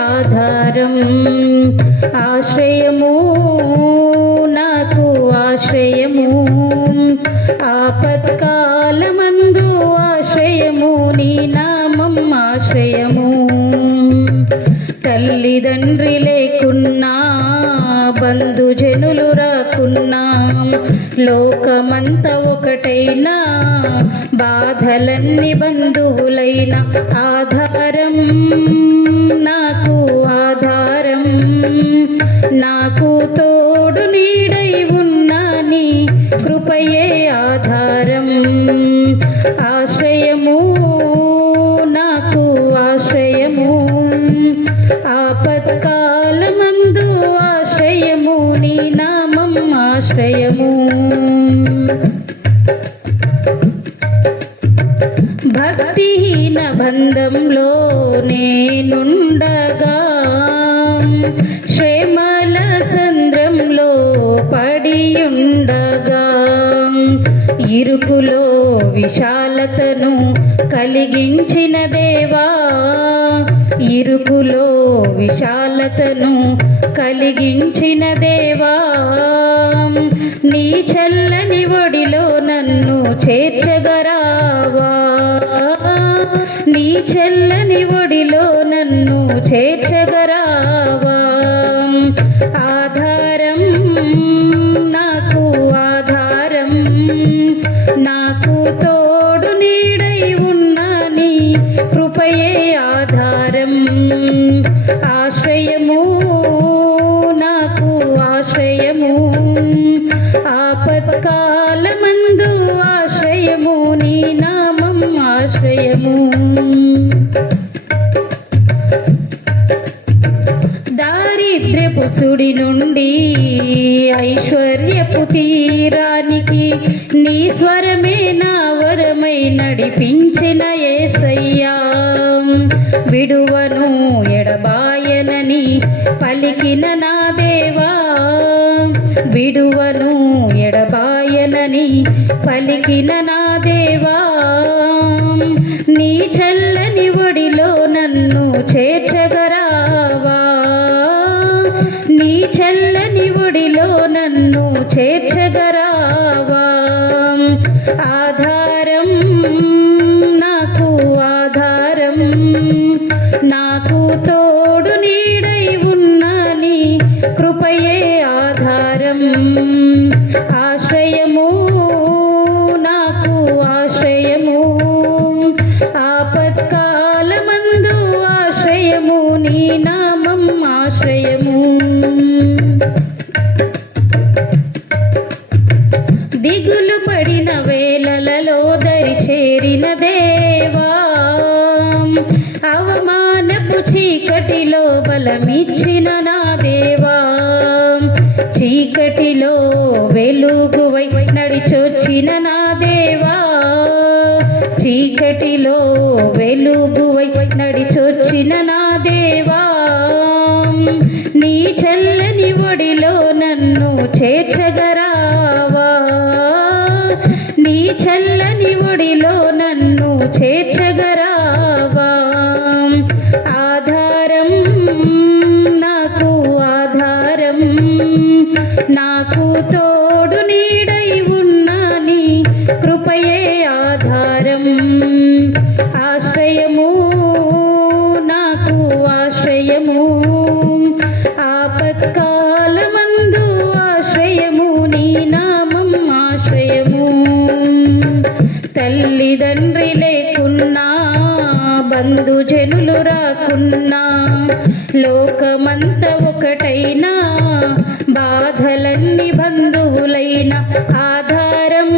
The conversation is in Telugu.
ఆధారం ఆశ్రయము నాకు ఆశ్రయము ఆపత్కాలమందు ఆశ్రయము నీ నామం ఆశ్రయము తల్లిదండ్రి లేకున్నా బంధుజనులు రాకున్నా లోకమంతా ఒకటైనా బాధలన్నీ బంధువులైన ఆధారం నాకు ఆధారం నాకు తోడు నీడై ఉన్నా నీ కృపయే ఆధారం ఆశ్రయము నాకు ఆశ్రయము ఆపత్కాలమందు ఆశ్రయము నీ నామం ఆశ్రయము భక్తిహీన బంధంలో నేనుండగా శ్రమల సంద్రంలో పడియుండగా ఇరుకులో విశాలతను కలిగించిన దేవా ఇరుకులో విశాలతను కలిగించిన దేవా నీ చల్లని ఒడిలో నన్ను చేర్చగరావా నీ చల్లని ఒడిలో నన్ను చేర్చగరావా ఆధారం నాకు ఆధారం నాకు తోడు నీడై ఉన్నా నీ కృపయే ఆధారం ఆశ్రయము నాకు ఆశ్రయము ఆపత్కాలమందు ఆశ్రయము నీ నామం ఆశ్రయము దారిద్ర్యపు సుడి నుండి ఐశ్వర్యపు తీరానికి నీ స్వరమే నా వరమై నడిపించిన యేసయ్యా విడువను ఎడబాయనని పలికిన నా దేవా విడువను ఎడబాయనని పలికిన నా దేవా నీ చల్లని ఒడిలో నన్ను చేర్చగరావా నీ చల్లని ఒడిలో నన్ను చేర్చగరావా ఆధారం నాకు ఆధారం నాకు తోడు నీడై ఉన్నా నీ కృపయే ఆధారం ఆశ్రయము నాకు ఆశ్రయము ఆపత్కాలమందు ఆశ్రయము నీ నామం ఆశ్రయము దిగులు పడిన వేళలలో దరి చేరిన దేవా అవమానపు చీకటిలో బలమిచ్చిన నా దేవా చీకటిలో వెలుగువై నడిచొచ్చిన నా దేవా చీకటిలో వెలుగువై నడిచొచ్చిన నా దేవా నీ చల్లని ఒడిలో నన్ను చేర్చగరావా నీ చల్లని ఒడిలో నన్ను చేర్చగరావా ఆధారం నాకు ఆధారం నాకు తోడు నీడై ఉన్నా నీ కృపయే ఆధారం ఆశ్రయము నాకు ఆశ్రయము ఆపత్కాలమందు ఆశ్రయము నీ నామం ఆశ్రయము తల్లిదండ్రి లేకున్నా బంధుజనులు రాకున్నా లోకమంతా ఒకటైనా బాధలన్నీ బంధువులైన ఆధారం